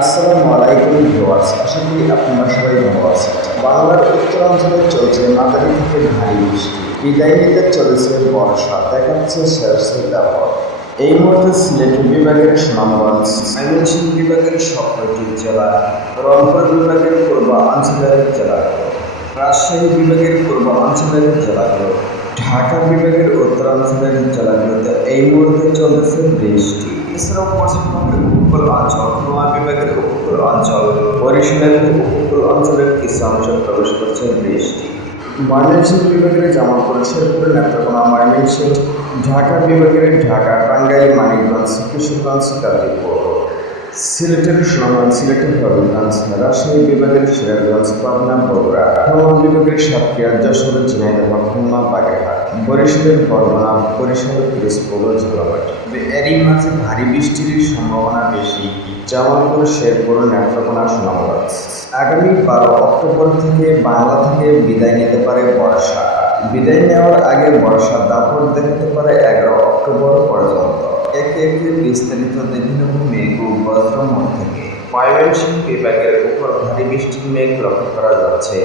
আসসালামু আলাইকুম ভিউয়ার্স, আশা করি আপনারা সবাই ভালো আছেন। বাংলার উত্তরাঞ্চলে চলছে মাঝারি থেকে ভারী বৃষ্টি। বিদায় নিতে চলেছে বর্ষা, দেখাচ্ছে শেষ দাবর এই মুহূর্তে সিলেট বিভাগের সুনামগঞ্জ ময়মনসিংহ বিভাগের সপ্তটি জেলা, রংপুর বিভাগের পূর্বাঞ্চলের জেলাগুলো রাজশাহী বিভাগের পূর্বাঞ্চলের জেলাগুলো ঢাকা বিভাগের উত্তরাঞ্চলের জেলাগুলোতে এই মুহূর্তে চলতেছে বৃষ্টি। উপকূল অঞ্চল খুলনা বিভাগের উপকূল অঞ্চল অঞ্চলের কিছু প্রবেশ করছে বৃষ্টি। বিভাগের জামালপুর শেরপুর নেত্রকোনা ময়মনসিংহ ঢাকা বিভাগের ঢাকা টাঙ্গাইল মানিকগঞ্জ, কিশোরগঞ্জ গাজীপুর। সিলেটের সুনামগঞ্জ সিলেটের হবিগঞ্জ রাজশাহী বিভাগের সিরাজগঞ্জ, পাবনা, বগুড়া। খুলনা বিভাগের সাতক্ষীরা যশোর বরিশালের বরগুনা বরিশাল পিরোজপুর ও এরই মাঝে ভারী বৃষ্টির সম্ভাবনা বেশি জামালপুর শেরপুর নেত্রকোনা সুনামগঞ্জ আগামী বারো অক্টোবর থেকে বাংলা থেকে বিদায় নিতে পারে বর্ষা। বিদায় নেওয়ার আগে বর্ষা দাপট দেখাতে পারে এগারো অক্টোবর পর্যন্ত। একে একে বিস্তারিত দেখে নেব মেঘ ও বজ্রমোড় থেকে। ময়মনসিংহ বিভাগের উপর ভারী বৃষ্টির মেঘ লক্ষ্য করা যাচ্ছে।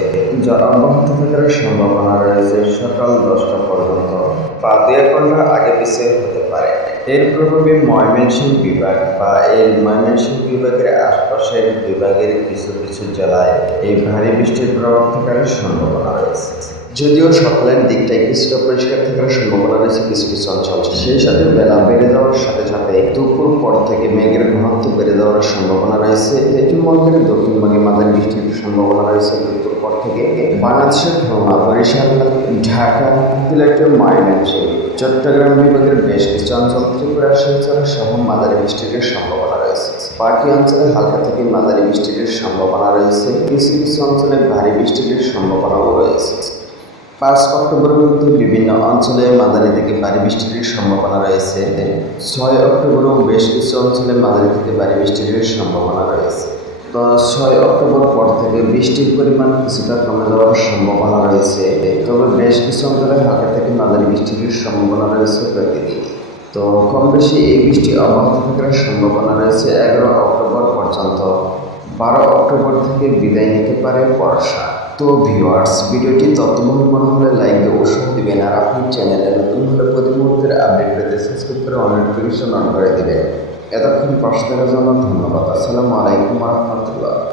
যা অব্যাহত থাকার সম্ভাবনা রয়েছে সকাল দশটা পর্যন্ত। বা দু এক ঘণ্টা আগে পিছিয়ে হতে পারে। এর প্রভাবে ময়মনসিংহ বিভাগ বা এই ময়মনসিংহ বিভাগের আশপাশের বিভাগের কিছু কিছু জেলায় এই ভারী বৃষ্টির প্রভাব থাকার সম্ভাবনা রয়েছে। যদিও সকালের দিকটায় কিছুটা পরিষ্কার থাকার সম্ভাবনা রয়েছে কিছু কিছু অঞ্চল। সেই সাথে বেলা বেড়ে যাওয়ার সাথে সাথে দুপুর পর থেকে মেঘের ঘনত্ব বেড়ে যাওয়ার সম্ভাবনা রয়েছে পশ্চিমবঙ্গের দক্ষিণবঙ্গে মাঝারি বৃষ্টির সম্ভাবনা রয়েছে দুপুর পর থেকে। বাংলাদেশের খুলনা বরিশাল, ঢাকা সিলেট ময়মনসিংহ চট্টগ্রাম বিভাগের বেশ কিছু অঞ্চল ত্রিপুরা শিলচর সহ মাঝারি বৃষ্টির সম্ভাবনা রয়েছে। পার্টি অঞ্চলে হালকা থেকে মাঝারি বৃষ্টির সম্ভাবনা রয়েছে। কিছু কিছু অঞ্চলে ভারী বৃষ্টির সম্ভাবনাও রয়েছে। পাঁচ অক্টোবরের মধ্যে বিভিন্ন অঞ্চলে মাঝারি থেকে ভারী বৃষ্টির সম্ভাবনা রয়েছে। ছয় অক্টোবরেও বেশ কিছু অঞ্চলে মাঝারি থেকে ভারী বৃষ্টির সম্ভাবনা রয়েছে। তো ছয় অক্টোবর পর থেকে বৃষ্টির পরিমাণ কিছুটা কমে যাওয়ার সম্ভাবনা রয়েছে। তবে বেশ কিছু অঞ্চলে হালকা থেকে মাঝারি বৃষ্টির সম্ভাবনা রয়েছে প্রতিদিন। তো কম বেশি এই বৃষ্টি অব্যাহত থাকার সম্ভাবনা রয়েছে এগারো অক্টোবর পর্যন্ত। বারো অক্টোবর থেকে বিদায় নিতে পারে বর্ষা। তো ভিউয়ার্স, ভিডিওটি তথ্যবহুল মনে হলে লাইক অবশ্যই দিবেন আর আপনি চ্যানেলে নতুন হলে প্রতি মুহূর্তের আপডেট পেতে সাবস্ক্রাইব করে অন নোটিফিকেশন অন করে দেবেন। এতক্ষণ পাশে থাকার জন্য ধন্যবাদ। আসসালামু আলাইকুম রহমতুল্লাহ।